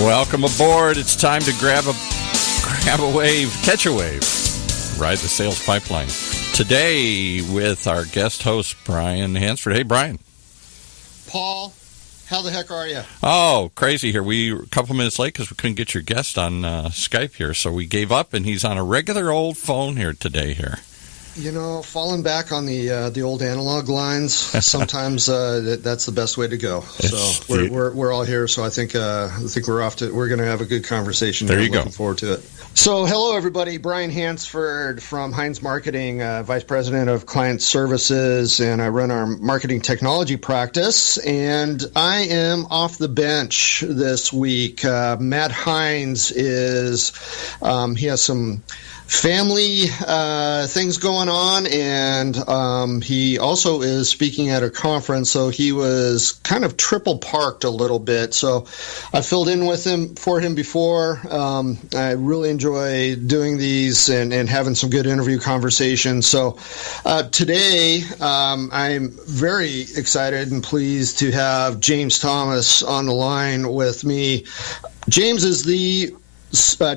Welcome aboard. It's time to grab a wave, catch a wave, ride the sales pipeline. Today with our guest host, Brian Hansford. Hey, Brian. Paul, how the heck are you? Oh, crazy here. We were a couple minutes late because we couldn't get your guest on Skype here, so we gave up, and he's on a regular old phone here today here. You know, falling back on the old analog lines, sometimes that's the best way to go. So we're all here. So I think we're going to have a good conversation. There you go. Looking forward to it. So hello everybody, Brian Hansford from Heinz Marketing, Vice President of Client Services, and I run our marketing technology practice. And I am off the bench this week. Matt Heinz is he has some family things going on, and he also is speaking at a conference, so he was kind of triple parked a little bit. So I filled in with him for him before. I really enjoy doing these and having some good interview conversations. So today I'm very excited and pleased to have James Thomas on the line with me. James is the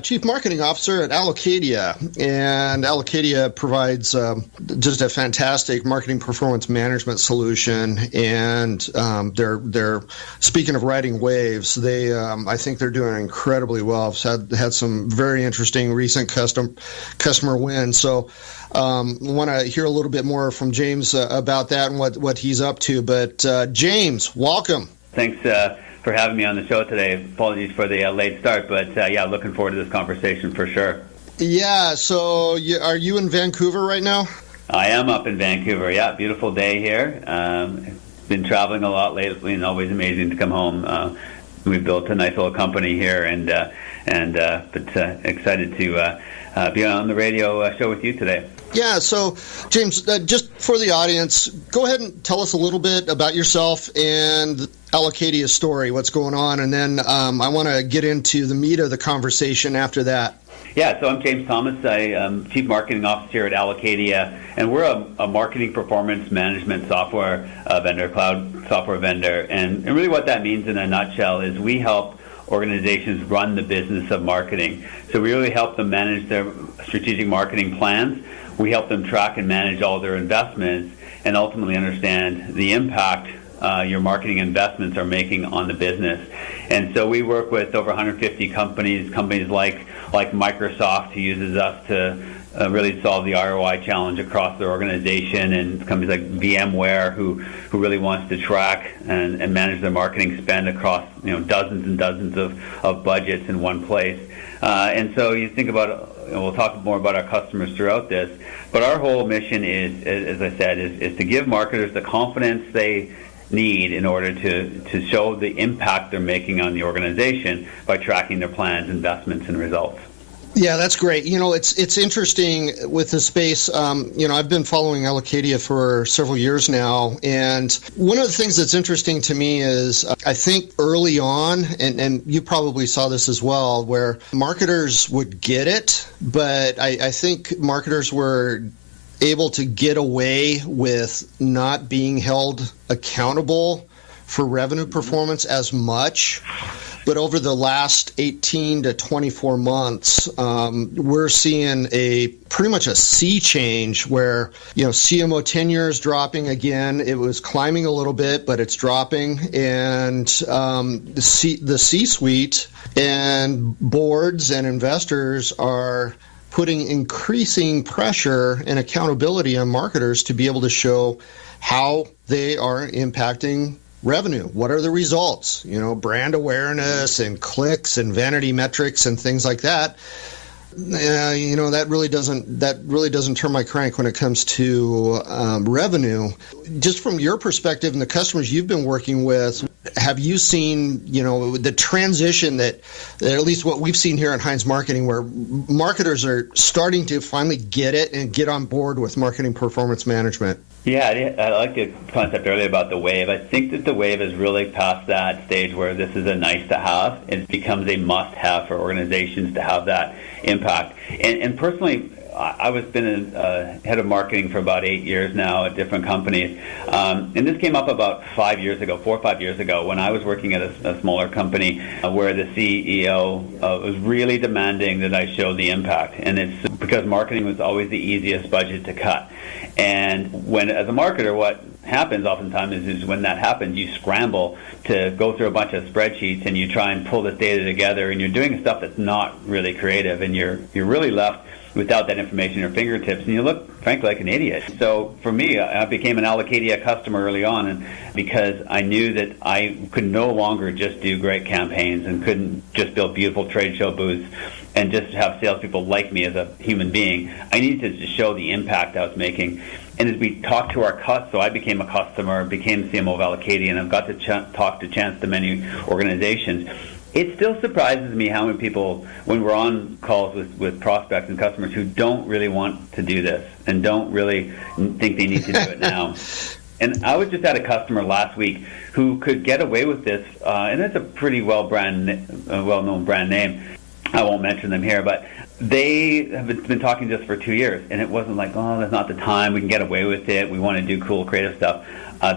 Chief Marketing Officer at Allocadia, and Allocadia provides just a fantastic marketing performance management solution. And they're speaking of riding waves. I think they're doing incredibly well. I've had some very interesting recent customer wins. So want to hear a little bit more from James about that and what he's up to. But James, welcome. Thanks for having me on the show today. Apologies for the late start, but looking forward to this conversation for sure. Yeah, so are you in Vancouver right now? I am up in Vancouver, yeah. Beautiful day here. Been traveling a lot lately, and always amazing to come home. We've built a nice little company here, but excited to be on the radio show with you today. Yeah, so James, just for the audience, go ahead and tell us a little bit about yourself and Allocadia's story, what's going on, and then I want to get into the meat of the conversation after that. Yeah, so I'm James Thomas. I'm Chief Marketing Officer here at Allocadia, and we're a marketing performance management software vendor, cloud software vendor. And really what that means in a nutshell is we help organizations run the business of marketing. So we really help them manage their strategic marketing plans. We help them track and manage all their investments and ultimately understand the impact your marketing investments are making on the business. And so we work with over 150 companies like Microsoft, who uses us to really solve the ROI challenge across their organization, and companies like VMware, who really wants to track and manage their marketing spend across dozens and dozens of budgets in one place. And so you think about we'll talk more about our customers throughout this, but our whole mission is, as I said, is to give marketers the confidence they need in order to show the impact they're making on the organization by tracking their plans, investments, and results. Yeah, that's great. It's interesting with the space. I've been following Allocadia for several years now, and one of the things that's interesting to me is I think early on, and you probably saw this as well, where marketers would get it, but I think marketers were able to get away with not being held accountable for revenue performance as much. But over the last 18 to 24 months, we're seeing pretty much a sea change where, CMO tenure is dropping again. It was climbing a little bit, but it's dropping. And the C-suite and boards and investors are putting increasing pressure and accountability on marketers to be able to show how they are impacting revenue. What are the results? Brand awareness and clicks and vanity metrics and things like that. That really doesn't turn my crank when it comes to revenue. Just from your perspective and the customers you've been working with, have you seen the transition that at least what we've seen here at Heinz Marketing, where marketers are starting to finally get it and get on board with marketing performance management? Yeah, I like the concept earlier about the wave. I think that the wave is really past that stage where this is a nice to have. It becomes a must have for organizations to have that impact. And personally, I was been a head of marketing for about 8 years now at different companies. And this came up about 4 or 5 years ago, when I was working at a smaller company where the CEO was really demanding that I show the impact. And it's because marketing was always the easiest budget to cut. And when, as a marketer, what happens oftentimes is when that happens, you scramble to go through a bunch of spreadsheets and you try and pull this data together, and you're doing stuff that's not really creative, and you're really left without that information at your fingertips, and you look, frankly, like an idiot. So for me, I became an Allocadia customer early on, and because I knew that I could no longer just do great campaigns and couldn't just build beautiful trade show booths and just have salespeople like me as a human being. I needed to show the impact I was making. And as we talked to our customers, so I became a customer, became CMO of Allocadia, and I've got to talk to chance to many organizations. It still surprises me how many people, when we're on calls with prospects and customers, who don't really want to do this and don't really think they need to do it now. And I was just at a customer last week who could get away with this, and it's a pretty well-known brand name. I won't mention them here, but they have been talking to us for 2 years, and it wasn't like, oh, that's not the time, we can get away with it, we want to do cool creative stuff.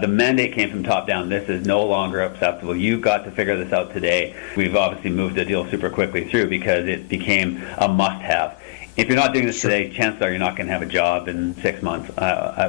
The mandate came from top down. This is no longer acceptable. You've got to figure this out today. We've obviously moved the deal super quickly through because it became a must-have. If you're not doing this today, chances are you're not going to have a job in 6 months.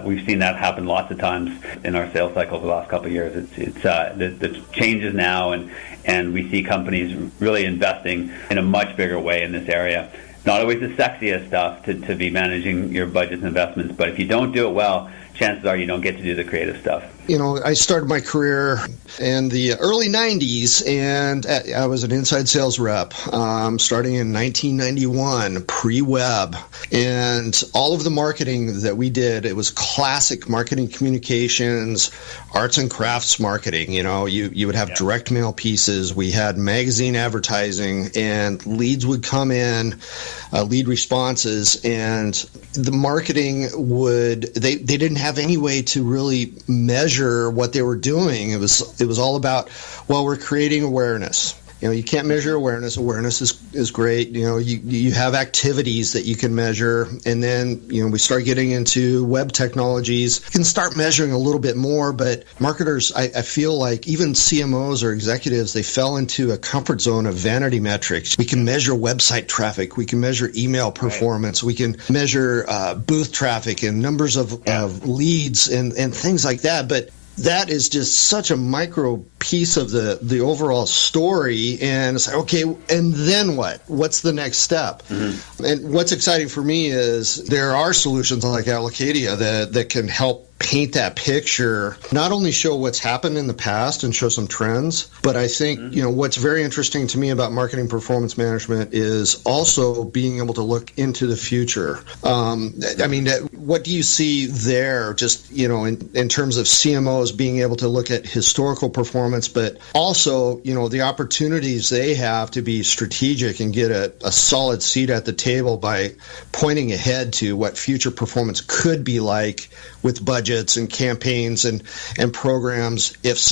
We've seen that happen lots of times in our sales cycles the last couple of years. It's the changes now, and we see companies really investing in a much bigger way in this area. Not always the sexiest stuff to be managing your budgets and investments, but if you don't do it well, chances are you don't get to do the creative stuff. You know, I started my career in the early 90s, and I was an inside sales rep starting in 1991, pre-web. And all of the marketing that we did, it was classic marketing communications, arts and crafts marketing. You know, you would have direct mail pieces. We had magazine advertising, and leads would come in, lead responses, and the marketing they didn't have any way to really measure what they were doing. It was all about, well, we're creating awareness. You know, you can't measure awareness. Awareness is great. You know, you have activities that you can measure. And then, you know, we start getting into web technologies. You can start measuring a little bit more, but marketers, I feel like even CMOs or executives, they fell into a comfort zone of vanity metrics. We can measure website traffic. We can measure email performance. We can measure booth traffic and numbers of leads and things like that. But that is just such a micro piece of the overall story, and it's like, okay, and then what? What's the next step? Mm-hmm. And what's exciting for me is there are solutions like Allocadia that can help paint that picture, not only show what's happened in the past and show some trends, but I think, you know, what's very interesting to me about marketing performance management is also being able to look into the future. I mean, what do you see there, just, you know, in terms of CMOs being able to look at historical performance, but also, you know, the opportunities they have to be strategic and get a solid seat at the table by pointing ahead to what future performance could be like with budgets and campaigns and programs if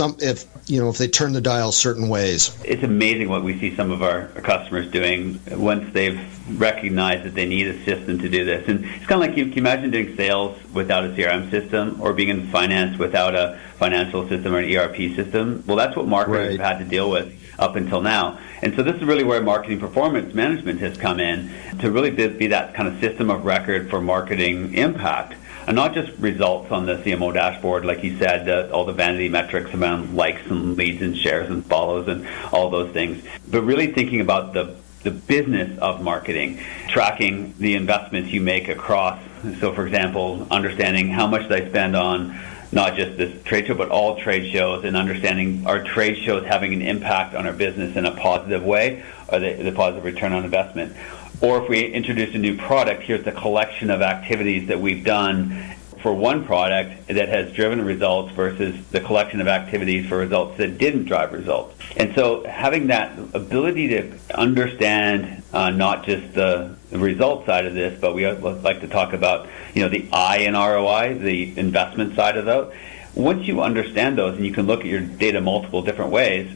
they turn the dial certain ways. It's amazing what we see some of our customers doing once they've recognized that they need a system to do this. And it's kind of like you can imagine doing sales without a CRM system, or being in finance without a financial system or an ERP system. Well, that's what marketers have had to deal with up until now. And so this is really where marketing performance management has come in to really be that kind of system of record for marketing impact. And not just results on the CMO dashboard, like you said, all the vanity metrics around likes and leads and shares and follows and all those things, but really thinking about the business of marketing, tracking the investments you make across. So, for example, understanding how much did I spend on not just this trade show, but all trade shows, and understanding are trade shows having an impact on our business in a positive way, or the positive return on investment. Or if we introduce a new product, here's the collection of activities that we've done for one product that has driven results versus the collection of activities for results that didn't drive results. And so having that ability to understand not just the result side of this, but we like to talk about, you know, the I in ROI, the investment side of those. Once you understand those and you can look at your data multiple different ways,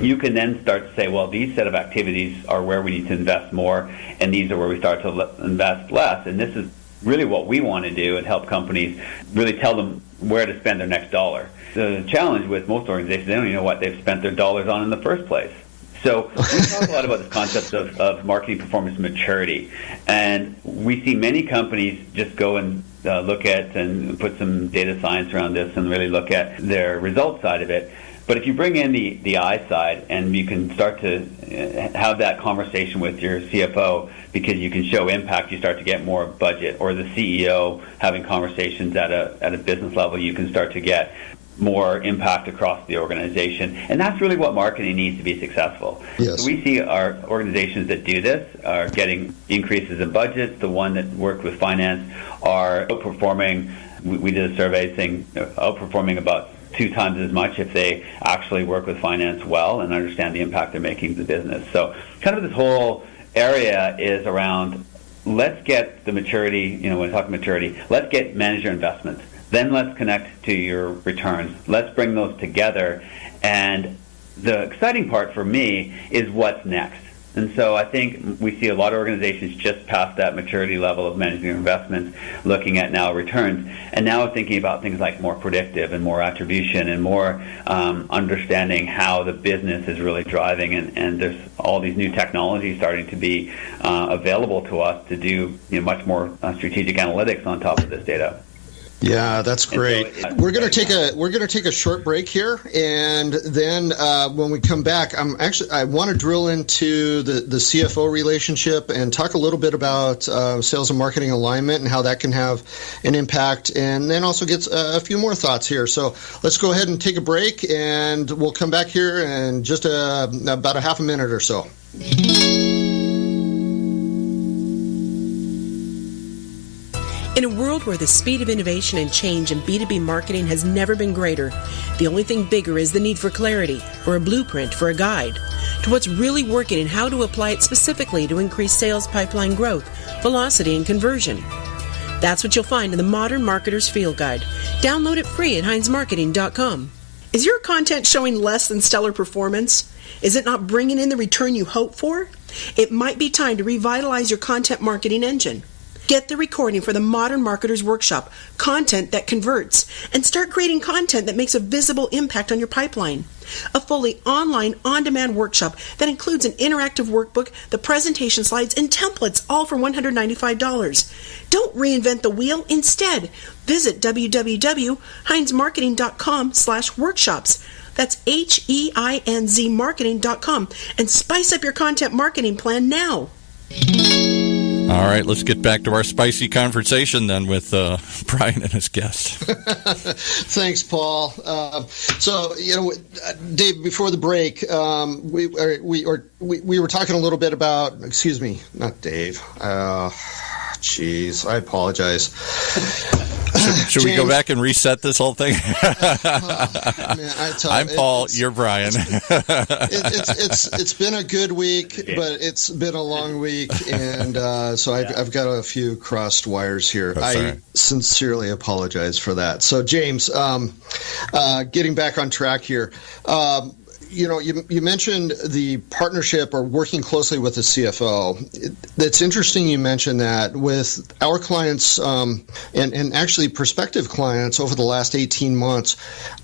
you can then start to say, well, these set of activities are where we need to invest more, and these are where we start to invest less. And this is really what we want to do and help companies really tell them where to spend their next dollar. The challenge with most organizations, they don't even know what they've spent their dollars on in the first place. So we talk a lot about this concept of marketing performance maturity. And we see many companies just go and look at and put some data science around this and really look at their results side of it. But if you bring in the I side and you can start to have that conversation with your CFO, because you can show impact, you start to get more budget, or the CEO having conversations at a business level, you can start to get more impact across the organization. And that's really what marketing needs to be successful. Yes. So we see our organizations that do this are getting increases in budgets. The one that worked with finance are outperforming. We did a survey saying outperforming about 2 times as much if they actually work with finance well and understand the impact they're making to the business. So kind of this whole area is around, let's get the maturity, when we talk maturity, let's get manager investments. Then let's connect to your returns. Let's bring those together. And the exciting part for me is what's next. And so I think we see a lot of organizations just past that maturity level of managing their investments, looking at now returns, and now thinking about things like more predictive and more attribution and more understanding how the business is really driving. And there's all these new technologies starting to be available to us to do much more strategic analytics on top of this data. Yeah, that's great. So, we're gonna take a short break here, and then when we come back, I want to drill into the CFO relationship and talk a little bit about sales and marketing alignment and how that can have an impact, and then also get a few more thoughts here. So let's go ahead and take a break, and we'll come back here in just about a half a minute or so. In a world where the speed of innovation and change in B2B marketing has never been greater, the only thing bigger is the need for clarity, for a blueprint, for a guide to what's really working and how to apply it specifically to increase sales pipeline growth, velocity, and conversion. That's what you'll find in the Modern Marketer's Field Guide. Download it free at heinzmarketing.com. Is your content showing less than stellar performance? Is it not bringing in the return you hope for? It might be time to revitalize your content marketing engine. Get the recording for the Modern Marketer's Workshop, Content That Converts, and start creating content that makes a visible impact on your pipeline. A fully online, on-demand workshop that includes an interactive workbook, the presentation slides, and templates, all for $195. Don't reinvent the wheel. Instead, visit www.heinzmarketing.com/workshops. That's HEINZ marketing.com, and spice up your content marketing plan now. All right, let's get back to our spicy conversation then with Brian and his guest. Thanks, Paul. So, Dave, before the break, we were talking a little bit about. Excuse me, not Dave. Jeez, I apologize. Should we go back and reset this whole thing? I'm Paul. You're Brian. It's been a good week, but it's been a long week, and so I've got a few crossed wires here. I sincerely apologize for that. So, James, getting back on track here. You mentioned the partnership or working closely with the CFO. It's interesting you mentioned that with our clients and actually prospective clients over the last 18 months.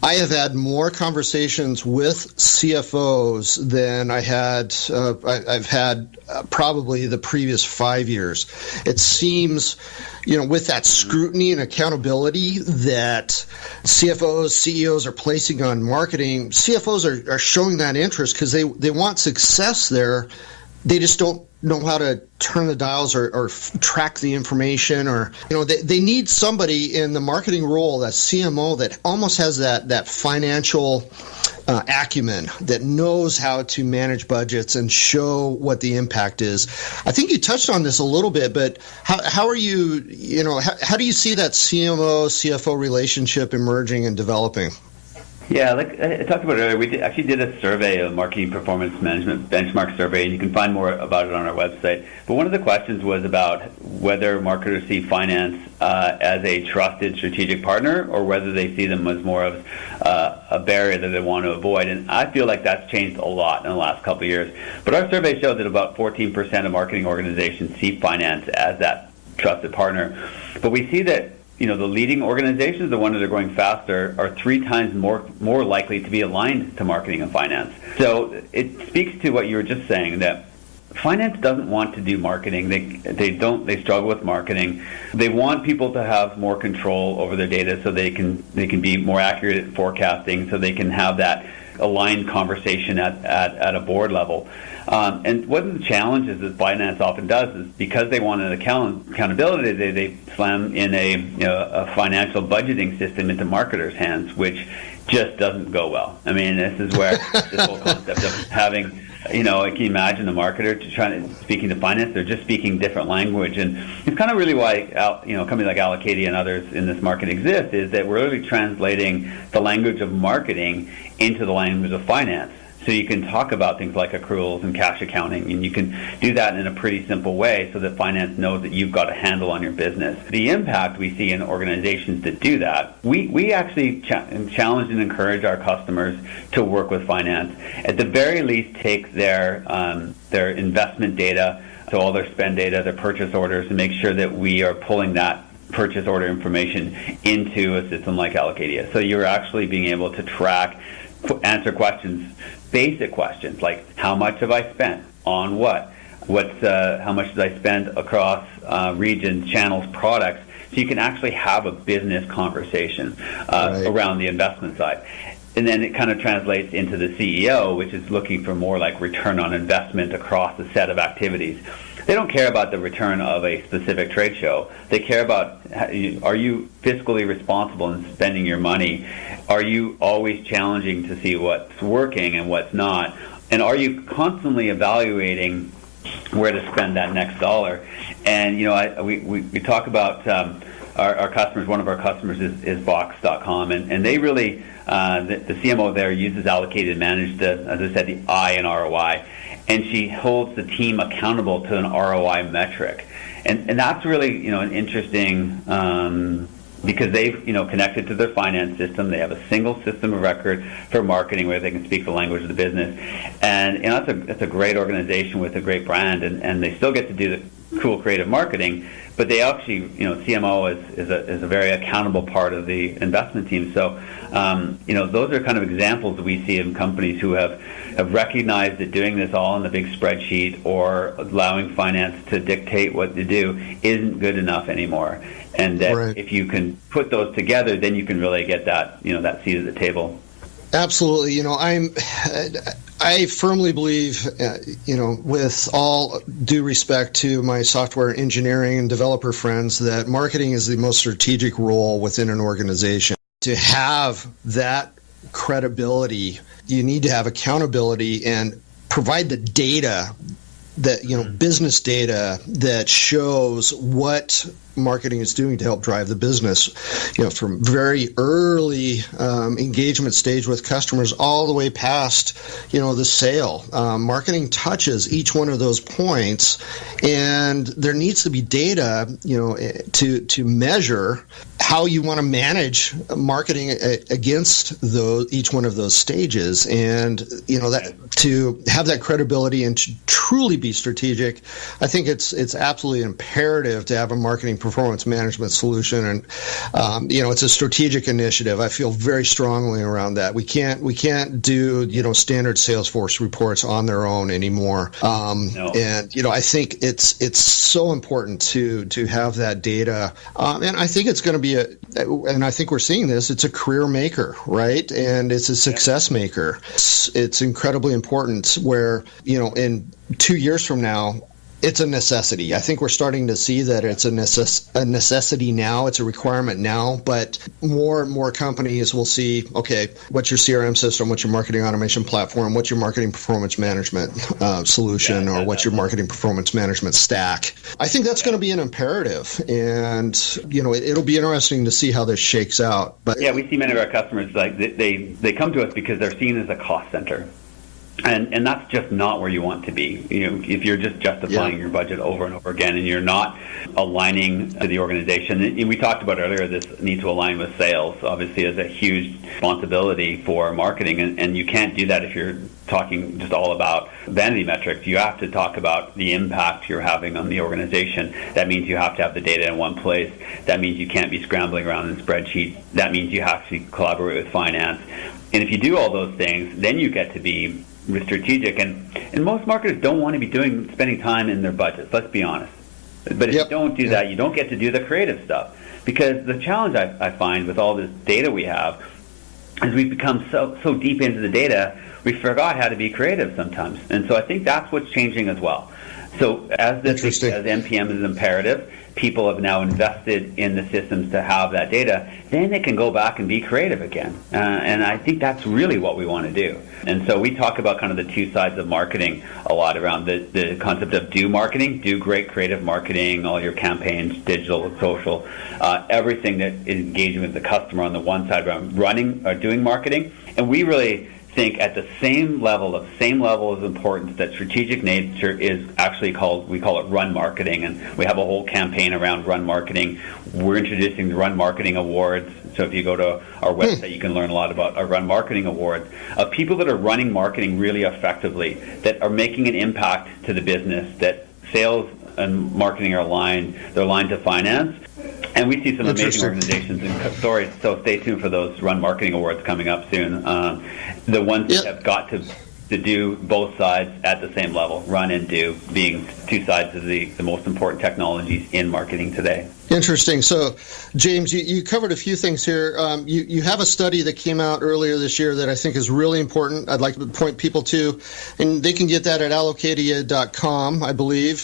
I have had more conversations with CFOs than I've had probably the previous 5 years. It seems, with that scrutiny and accountability that CFOs, CEOs are placing on marketing, CFOs are showing that interest because they want success there. They just don't know how to turn the dials or track the information, or they need somebody in the marketing role, that CMO, that almost has that financial acumen, that knows how to manage budgets and show what the impact is. I think you touched on this a little bit, but how are you, how do you see that CMO CFO relationship emerging and developing? Yeah, like I talked about earlier, we actually did a survey, a marketing performance management benchmark survey, and you can find more about it on our website. But one of the questions was about whether marketers see finance as a trusted strategic partner, or whether they see them as more of a barrier that they want to avoid. And I feel like that's changed a lot in the last couple of years. But our survey showed that about 14% of marketing organizations see finance as that trusted partner. But we see that the leading organizations, the ones that are growing faster, are 3 times more likely to be aligned to marketing and finance. So it speaks to what you were just saying, that finance doesn't want to do marketing. They struggle with marketing. They want people to have more control over their data, so they can be more accurate at forecasting, so they can have that aligned conversation at a board level. And one of the challenges that finance often does is, because they want an accountability, they slam in a financial budgeting system into marketers' hands, which just doesn't go well. I mean, this is where this whole concept of having, can you imagine the marketer speaking to finance? They're just speaking different language, and it's kind of really why companies like Allocadia and others in this market exist, is that we're really translating the language of marketing into the language of finance. So you can talk about things like accruals and cash accounting, and you can do that in a pretty simple way so that finance knows that you've got a handle on your business. The impact we see in organizations that do that, we actually challenge and encourage our customers to work with finance. At the very least, take their investment data, so all their spend data, their purchase orders, and make sure that we are pulling that purchase order information into a system like Allocadia. So you're actually being able to track, answer questions, basic questions like, how much have I spent on what? How much did I spend across regions, channels, products? So you can actually have a business conversation around the investment side. And then it kind of translates into the CEO, which is looking for more like return on investment across a set of activities. They don't care about the return of a specific trade show. They care about, are you fiscally responsible in spending your money? Are you always challenging to see what's working and what's not? And are you constantly evaluating where to spend that next dollar? And we talk about our customers. One of our customers is Box.com, and they really the CMO there uses Allocadia to manage as I said, the I in ROI. And she holds the team accountable to an ROI metric, and that's really an interesting because they've connected to their finance system. They have a single system of record for marketing where they can speak the language of the business, and that's a great organization with a great brand, and they still get to do the cool creative marketing, but they actually CMO is a very accountable part of the investment team. So those are kind of examples that we see in companies who have recognized that doing this all in the big spreadsheet or allowing finance to dictate what to do isn't good enough anymore. And that if you can put those together, then you can really get that that seat at the table. Absolutely. I firmly believe, with all due respect to my software engineering and developer friends, that marketing is the most strategic role within an organization. To have that credibility, you need to have accountability and provide the data that, business data that shows what marketing is doing to help drive the business, from very early engagement stage with customers all the way past, the sale. Marketing touches each one of those points, and there needs to be data, to measure how you want to manage marketing against each one of those stages, and that to have that credibility and to truly be strategic. I think it's absolutely imperative to have a marketing performance management solution, and it's a strategic initiative. I feel very strongly around that. We can't do standard Salesforce reports on their own anymore. No. And I think it's so important to have that data, and I think it's going to be and I think we're seeing this. It's a career maker, right? And it's a success maker. It's incredibly important. Where in 2 years from now, it's a necessity. I think we're starting to see that it's a necessity now. It's a requirement now, but more and more companies will see, okay, what's your CRM system? What's your marketing automation platform? What's your marketing performance management solution? Or what's your marketing performance management stack? I think that's going to be an imperative, and it'll be interesting to see how this shakes out. But yeah, we see many of our customers, like they come to us because they're seen as a cost center. And that's just not where you want to be. If you're just justifying your budget over and over again, and you're not aligning to the organization. And we talked about earlier this need to align with sales. Obviously, is a huge responsibility for marketing, and you can't do that if you're talking just all about vanity metrics. You have to talk about the impact you're having on the organization. That means you have to have the data in one place. That means you can't be scrambling around in spreadsheets. That means you have to collaborate with finance. And if you do all those things, then you get to be strategic, and most marketers don't want to be spending time in their budgets, let's be honest. But if you don't do that, you don't get to do the creative stuff, because the challenge I find with all this data we have is we've become so deep into the data, we forgot how to be creative sometimes. And so I think that's what's changing as well. So as NPM is imperative, people have now invested in the systems to have that data, then they can go back and be creative again. And I think that's really what we want to do. And so we talk about kind of the two sides of marketing a lot, around the concept of do marketing, do great creative marketing, all your campaigns, digital, social, everything that is engaging with the customer on the one side around running or doing marketing. And we really think at the same level of importance that strategic nature is actually we call it run marketing, and we have a whole campaign around run marketing. We're introducing the Run Marketing Awards. So if you go to our website, you can learn a lot about our Run Marketing Awards of people that are running marketing really effectively, that are making an impact to the business, that sales and marketing are aligned. They're aligned to finance. And we see some amazing organizations and stories, so stay tuned for those Run Marketing Awards coming up soon. The ones that have got to do both sides at the same level, run and do, being two sides of the most important technologies in marketing today. Interesting. So, James, you covered a few things here. You have a study that came out earlier this year that I think is really important. I'd like to point people to, and they can get that at allocadia.com, I believe.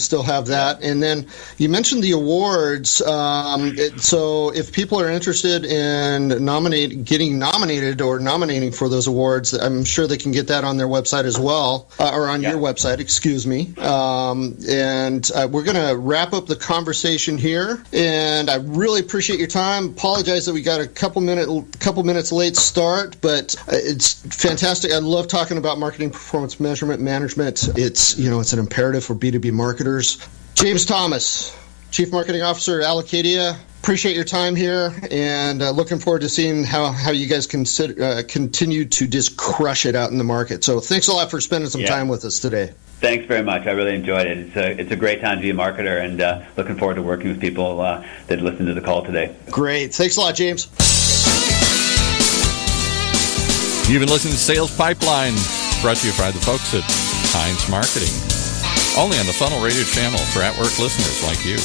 Still have that. And then you mentioned the awards. So if people are interested in getting nominated or nominating for those awards, I'm sure they can get that on their website as well, or on your website, excuse me. And we're going to wrap up the conversation here. And I really appreciate your time. Apologize that we got a couple minutes late start, but it's fantastic. I love talking about marketing performance measurement management. It's an imperative for B2B marketers. James Thomas, Chief Marketing Officer at Allocadia. Appreciate your time here, and looking forward to seeing how you guys continue to just crush it out in the market. So thanks a lot for spending some time with us today. Thanks very much. I really enjoyed it. It's a great time to be a marketer, and looking forward to working with people that listen to the call today. Great. Thanks a lot, James. You've been listening to Sales Pipeline, brought to you by the folks at Heinz Marketing, only on the Funnel Radio channel for at-work listeners like you.